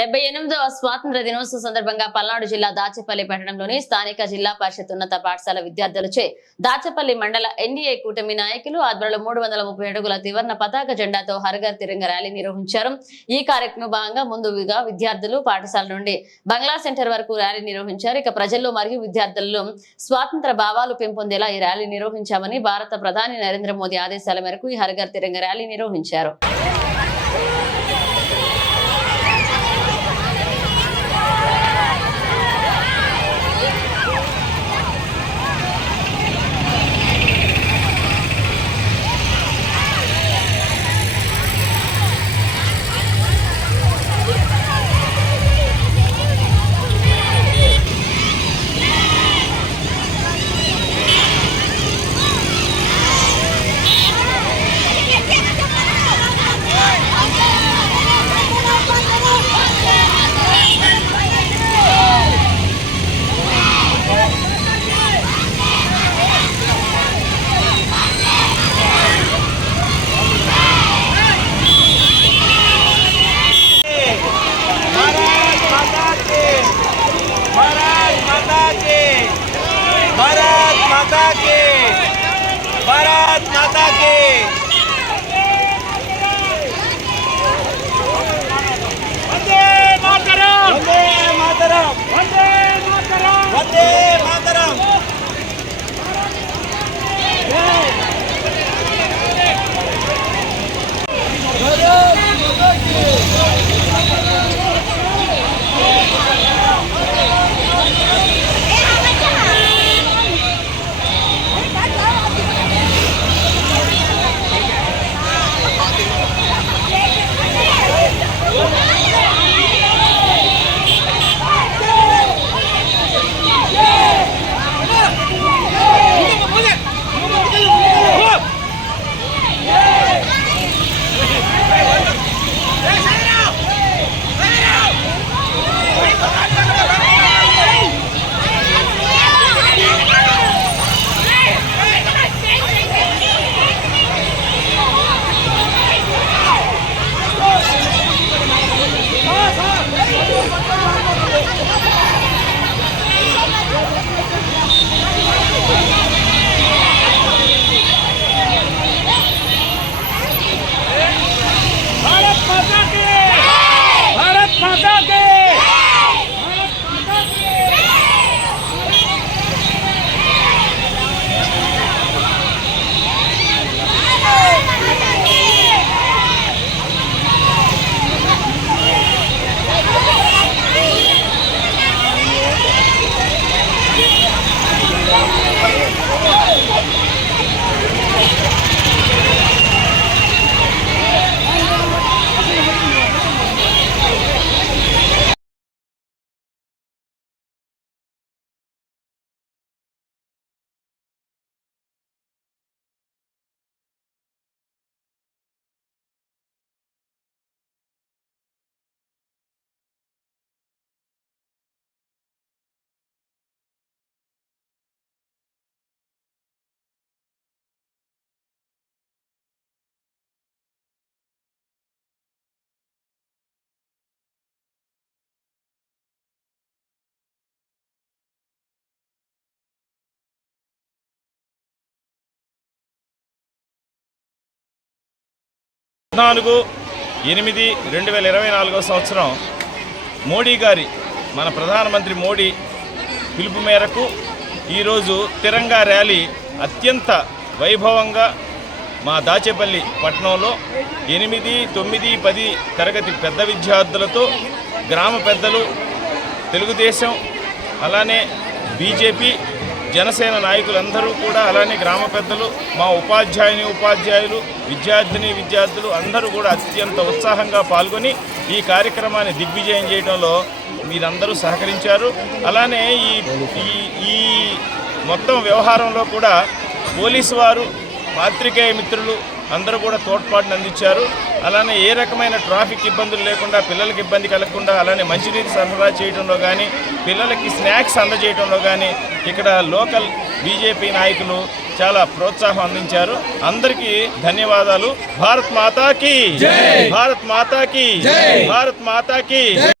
78వ స్వాతంత్ర దినోత్సవ సందర్భంగా పల్నాడు జిల్లా దాచేపల్లి పట్టణంలోని స్థానిక జిల్లా పరిషత్ ఉన్నత పాఠశాల విద్యార్థులచే దాచేపల్లి మండల ఎన్డీఏ కూటమి నాయకులు ఆధ్వర్యంలో 330 అడుగుల త్రివర్ణ పతాక జెండాతో హర్ఘర్ తిరంగ ర్యాలీ నిర్వహించారు। ఈ కార్యక్రమంలో భాగంగా ముందుగా విద్యార్థులు పాఠశాల నుండి బంగ్లా సెంటర్ వరకు ర్యాలీ నిర్వహించారు। ఇక ప్రజల్లో మరియు విద్యార్థుల్లో స్వాతంత్ర భావాలు పెంపొందేలా ఈ ర్యాలీ నిర్వహించామని భారత ప్రధాని నరేంద్ర మోదీ ఆదేశాల మేరకు ఈ హర్ఘర్ తిరంగ ర్యాలీ నిర్వహించారు। भारत माता की वंदे मातरम वंदे मातरम वंदे मातरम वंदे मातरम। నాలుగు 8/2024 సంవత్సరం మోడీ గారి మన ప్రధానమంత్రి మోడీ పిలుపు మేరకు ఈరోజు తిరంగా ర్యాలీ అత్యంత వైభవంగా మా దాచేపల్లి పట్టణంలో 8, 9, 10 తరగతి పెద్ద విద్యార్థులతో గ్రామ పెద్దలు, తెలుగుదేశం, అలానే బీజేపీ, జనసేన నాయకులందరూ కూడా, అలానే గ్రామ పెద్దలు, మా ఉపాధ్యాయులు, విద్యార్థులు అందరూ కూడా అత్యంత ఉత్సాహంగా పాల్గొని ఈ కార్యక్రమాన్ని దిగ్విజయం చేయడంలో మీరందరూ సహకరించారు। అలానే ఈ మొత్తం వ్యవహారంలో కూడా పోలీసు వారు, పాత్రికేయ మిత్రులు అందరూ కూడా తోడ్పాటును అందించారు। అలానే ఏ రకమైన ట్రాఫిక్ ఇబ్బందులు లేకుండా, పిల్లలకి ఇబ్బంది కలగకుండా, అలానే మంచినీరు సరఫరా చేయడంలో కానీ, పిల్లలకి స్నాక్స్ అందజేయడంలో కానీ ఇక్కడ లోకల్ బీజేపీ నాయకులు చాలా ప్రోత్సాహం అందించారు। అందరికీ ధన్యవాదాలు। భారత్ మాతాకి జై, భారత్ మాతాకి జై, భారత్ మాతాకి।